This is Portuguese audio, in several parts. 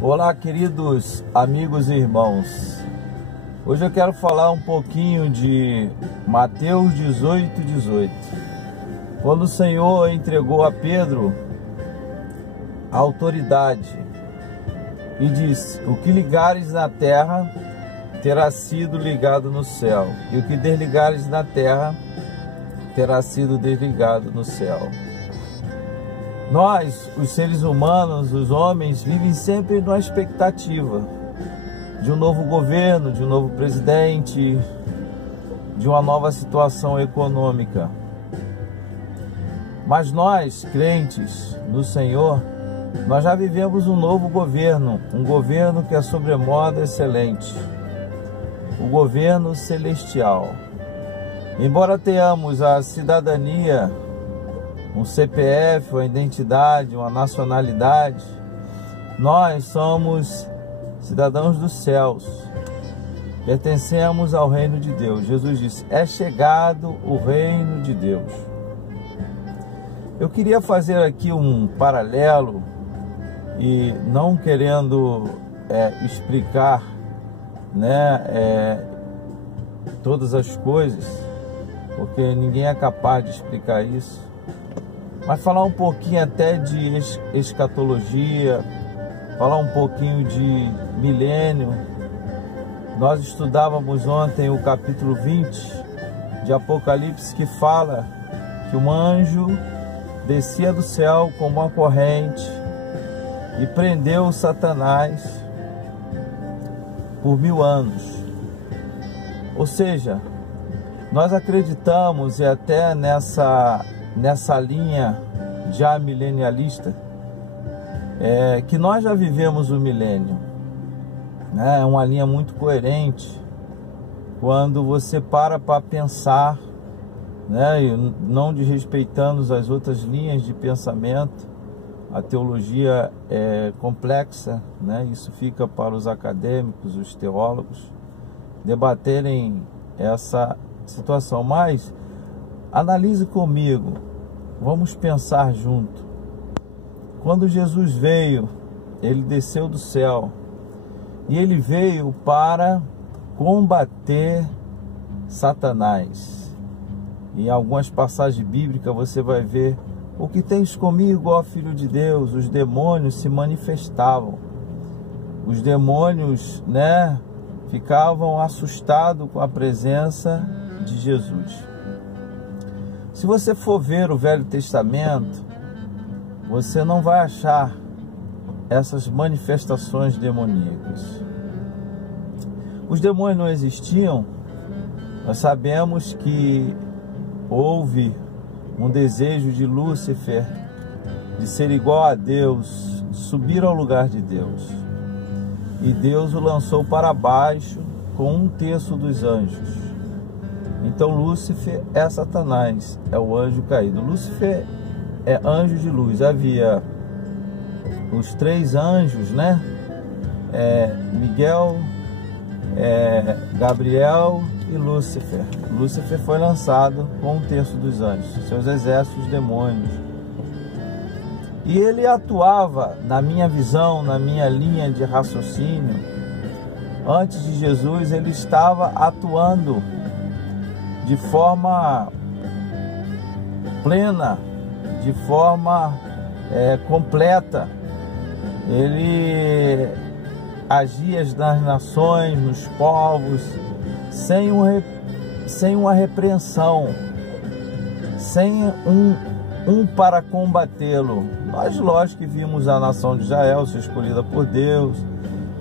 Olá, queridos amigos e irmãos. Hoje eu quero falar um pouquinho de Mateus 18:18. Quando o Senhor entregou a Pedro a autoridade e disse: o que ligares na terra terá sido ligado no céu, e o que desligares na terra terá sido desligado no céu. Nós, os seres humanos, os homens, vivem sempre numa expectativa de um novo governo, de um novo presidente, de uma nova situação econômica. Mas nós, crentes no Senhor, nós já vivemos um novo governo, um governo que é sobremodo excelente, o governo celestial. Embora tenhamos a cidadania, um CPF, uma identidade, uma nacionalidade, nós somos cidadãos dos céus, pertencemos ao reino de Deus. Jesus disse: é chegado o reino de Deus. Eu queria fazer aqui um paralelo, e não querendo explicar todas as coisas, porque ninguém é capaz de explicar isso, mas falar um pouquinho até de escatologia, falar um pouquinho de milênio. Nós estudávamos ontem o capítulo 20 de Apocalipse, que fala que um anjo descia do céu com uma corrente e prendeu Satanás por 1000 anos. Ou seja, nós acreditamos, e até nessa linha já milenialista, que nós já vivemos o milênio. É uma linha muito coerente quando você para pensar, e não desrespeitando as outras linhas de pensamento. A teologia é complexa, isso fica para os acadêmicos, os teólogos, debaterem essa situação. Mas analise comigo, vamos pensar junto. Quando Jesus veio, ele desceu do céu, e ele veio para combater Satanás. Em algumas passagens bíblicas você vai ver: o que tens comigo, ó Filho de Deus? Os demônios se manifestavam. Os demônios, ficavam assustados com a presença de Jesus. Se você for ver o Velho Testamento, você não vai achar essas manifestações demoníacas. Os demônios não existiam. Nós sabemos que houve um desejo de Lúcifer de ser igual a Deus, de subir ao lugar de Deus. E Deus o lançou para baixo com 1/3 dos anjos. Então Lúcifer é Satanás, é o anjo caído. Lúcifer é anjo de luz. Havia os 3 anjos, Miguel, Gabriel e Lúcifer. Lúcifer foi lançado com 1/3 dos anjos, seus exércitos demônios. E ele atuava, na minha visão, na minha linha de raciocínio, antes de Jesus, ele estava atuando de forma plena, de forma completa. Ele agia nas nações, nos povos, sem uma repreensão, sem um para combatê-lo. Nós, lógico, que vimos a nação de Israel ser escolhida por Deus,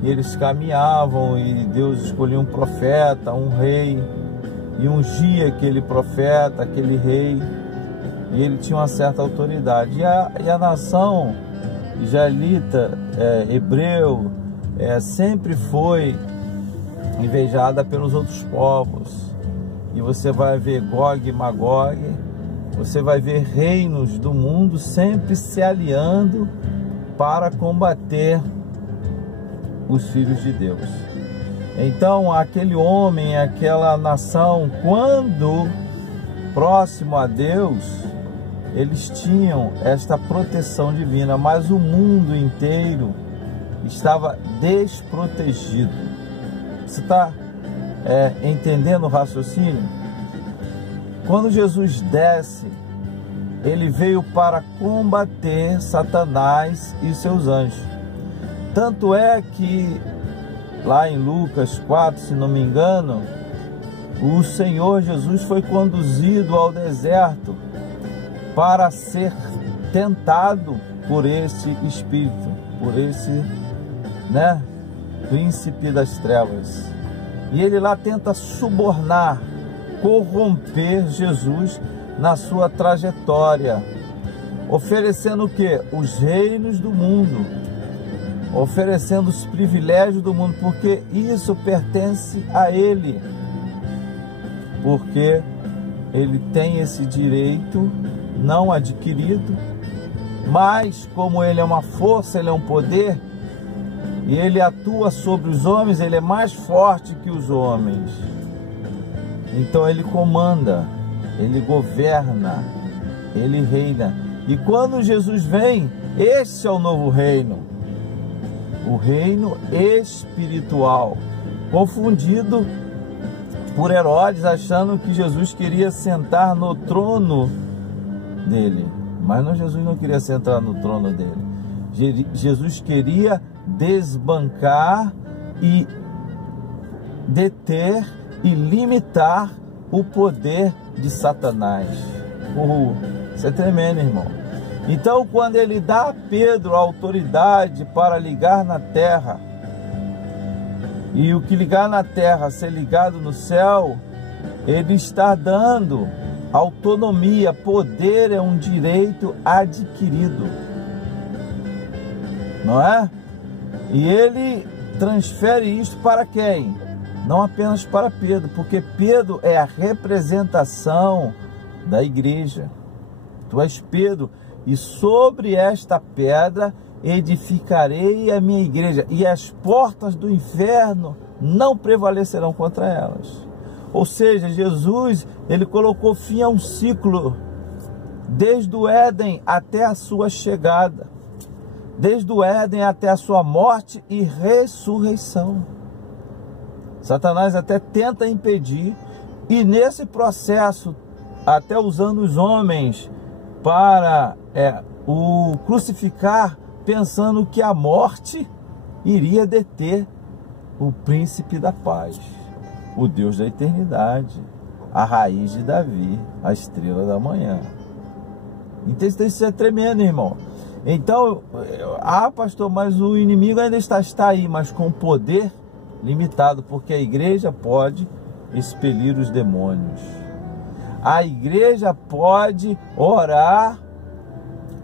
e eles caminhavam, e Deus escolhia um profeta, um rei, e ungia aquele profeta, aquele rei, e ele tinha uma certa autoridade. E a nação israelita, hebreu, sempre foi invejada pelos outros povos. E você vai ver Gog e Magog, você vai ver reinos do mundo sempre se aliando para combater os filhos de Deus. Então aquele homem, aquela nação, quando próximo a Deus, eles tinham esta proteção divina, mas o mundo inteiro estava desprotegido. Você está entendendo o raciocínio? Quando Jesus desce, ele veio para combater Satanás e seus anjos. Tanto é que lá em Lucas 4, se não me engano, o Senhor Jesus foi conduzido ao deserto para ser tentado por esse espírito, por esse, príncipe das trevas. E ele lá tenta subornar, corromper Jesus na sua trajetória, oferecendo o quê? Os reinos do mundo, oferecendo os privilégios do mundo, porque isso pertence a ele, porque ele tem esse direito não adquirido, mas como ele é uma força, ele é um poder, e ele atua sobre os homens, ele é mais forte que os homens. Então ele comanda, ele governa, ele reina. E quando Jesus vem, esse é o novo reino, o reino espiritual, confundido por Herodes, achando que Jesus queria sentar no trono dele. Mas não, Jesus não queria sentar no trono dele. Jesus queria desbancar e deter e limitar o poder de Satanás. Isso é tremendo, irmão. Então, quando ele dá a Pedro a autoridade para ligar na terra, e o que ligar na terra ser ligado no céu, ele está dando autonomia. Poder é um direito adquirido, não é? E ele transfere isso para quem? Não apenas para Pedro, porque Pedro é a representação da igreja. Tu és Pedro, e sobre esta pedra edificarei a minha igreja, e as portas do inferno não prevalecerão contra elas. Ou seja, Jesus, ele colocou fim a um ciclo, desde o Éden até a sua chegada, desde o Éden até a sua morte e ressurreição. Satanás até tenta impedir, e nesse processo, até usando os homens para o crucificar, pensando que a morte iria deter o príncipe da paz, o Deus da eternidade, a raiz de Davi, a estrela da manhã. Então isso é tremendo, irmão. Então, pastor, mas o inimigo ainda está aí, mas com poder limitado, porque a igreja pode expelir os demônios. A igreja pode orar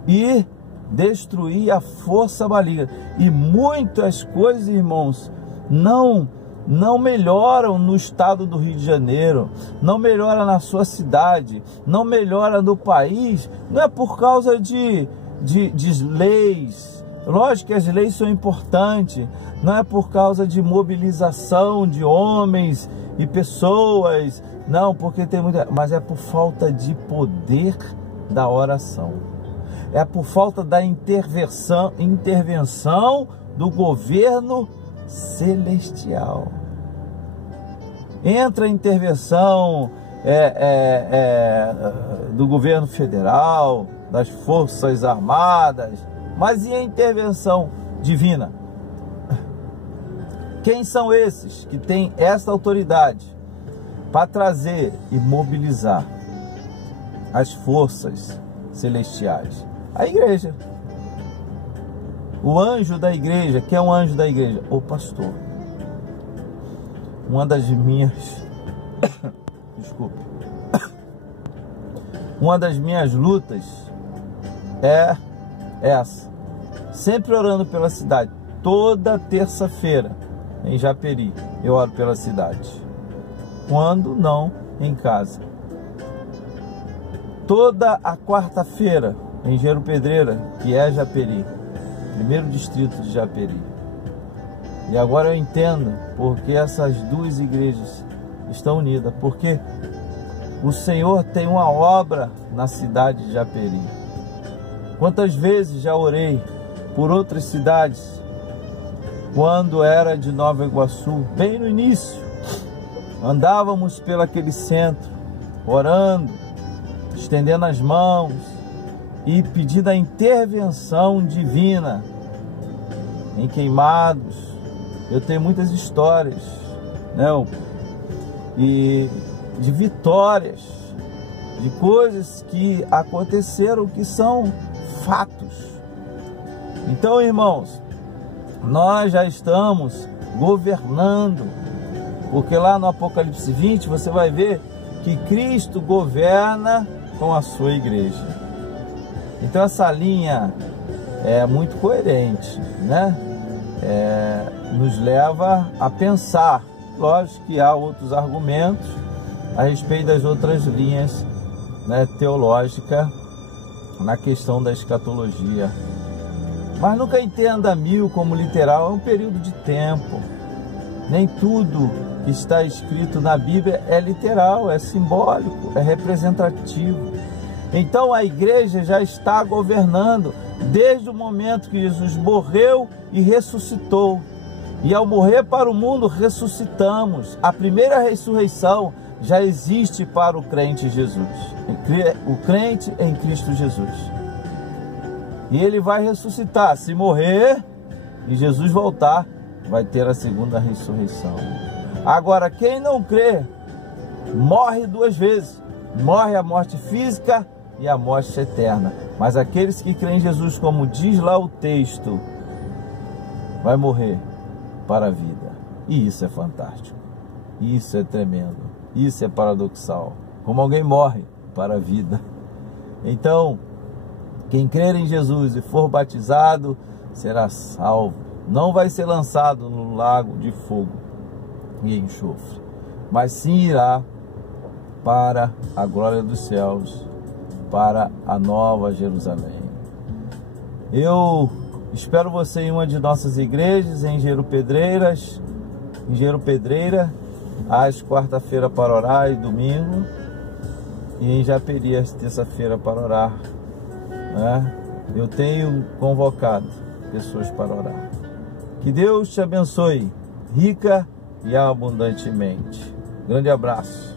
e destruir a força maligna. E muitas coisas, irmãos, não melhoram no estado do Rio de Janeiro, não melhora na sua cidade, não melhora no país, não é por causa de leis. Lógico que as leis são importantes, não é por causa de mobilização de homens e pessoas, não, porque tem muita, mas é por falta de poder da oração, é por falta da intervenção do governo celestial. Entra a intervenção do governo federal, das forças armadas, mas e a intervenção divina? Quem são esses que têm essa autoridade para trazer e mobilizar as forças celestiais? A igreja. O anjo da igreja. Quem é um anjo da igreja? O pastor. Uma das minhas desculpe, uma das minhas lutas é essa, sempre orando pela cidade. Toda terça-feira em Japeri eu oro pela cidade, quando não em casa. Toda a quarta-feira em Gero Pedreira, que é Japeri, primeiro distrito de Japeri. E agora eu entendo porque essas duas igrejas estão unidas, porque o Senhor tem uma obra na cidade de Japeri. Quantas vezes já orei por outras cidades quando era de Nova Iguaçu, bem no início, andávamos pelo aquele centro, orando, estendendo as mãos e pedindo a intervenção divina em Queimados. Eu tenho muitas histórias, né? E de vitórias, de coisas que aconteceram, que são fatos. Então, irmãos, nós já estamos governando, porque lá no Apocalipse 20 você vai ver que Cristo governa com a sua igreja. Então essa linha é muito coerente, né? Nos leva a pensar. Lógico que há outros argumentos a respeito das outras linhas, né, teológicas na questão da escatologia. Mas nunca entenda 1000 como literal, é um período de tempo. Nem tudo que está escrito na Bíblia é literal, é simbólico, é representativo. Então a igreja já está governando desde o momento que Jesus morreu e ressuscitou. E ao morrer para o mundo, ressuscitamos. A primeira ressurreição já existe para o crente em Jesus, o crente em Cristo Jesus. E ele vai ressuscitar. Se morrer e Jesus voltar, vai ter a segunda ressurreição. Agora, quem não crê, morre 2 vezes. Morre a morte física e a morte eterna. Mas aqueles que creem em Jesus, como diz lá o texto, vai morrer para a vida. E isso é fantástico. Isso é tremendo. Isso é paradoxal. Como alguém morre para a vida. Então, quem crer em Jesus e for batizado, será salvo. Não vai ser lançado no lago de fogo e enxofre, mas sim irá para a glória dos céus, para a nova Jerusalém. Eu espero você em uma de nossas igrejas, em Engenheiro Pedreira, às quarta-feira para orar e domingo, e em Japeri às terça-feira para orar, né? Eu tenho convocado pessoas para orar. Que Deus te abençoe rica e abundantemente. Grande abraço.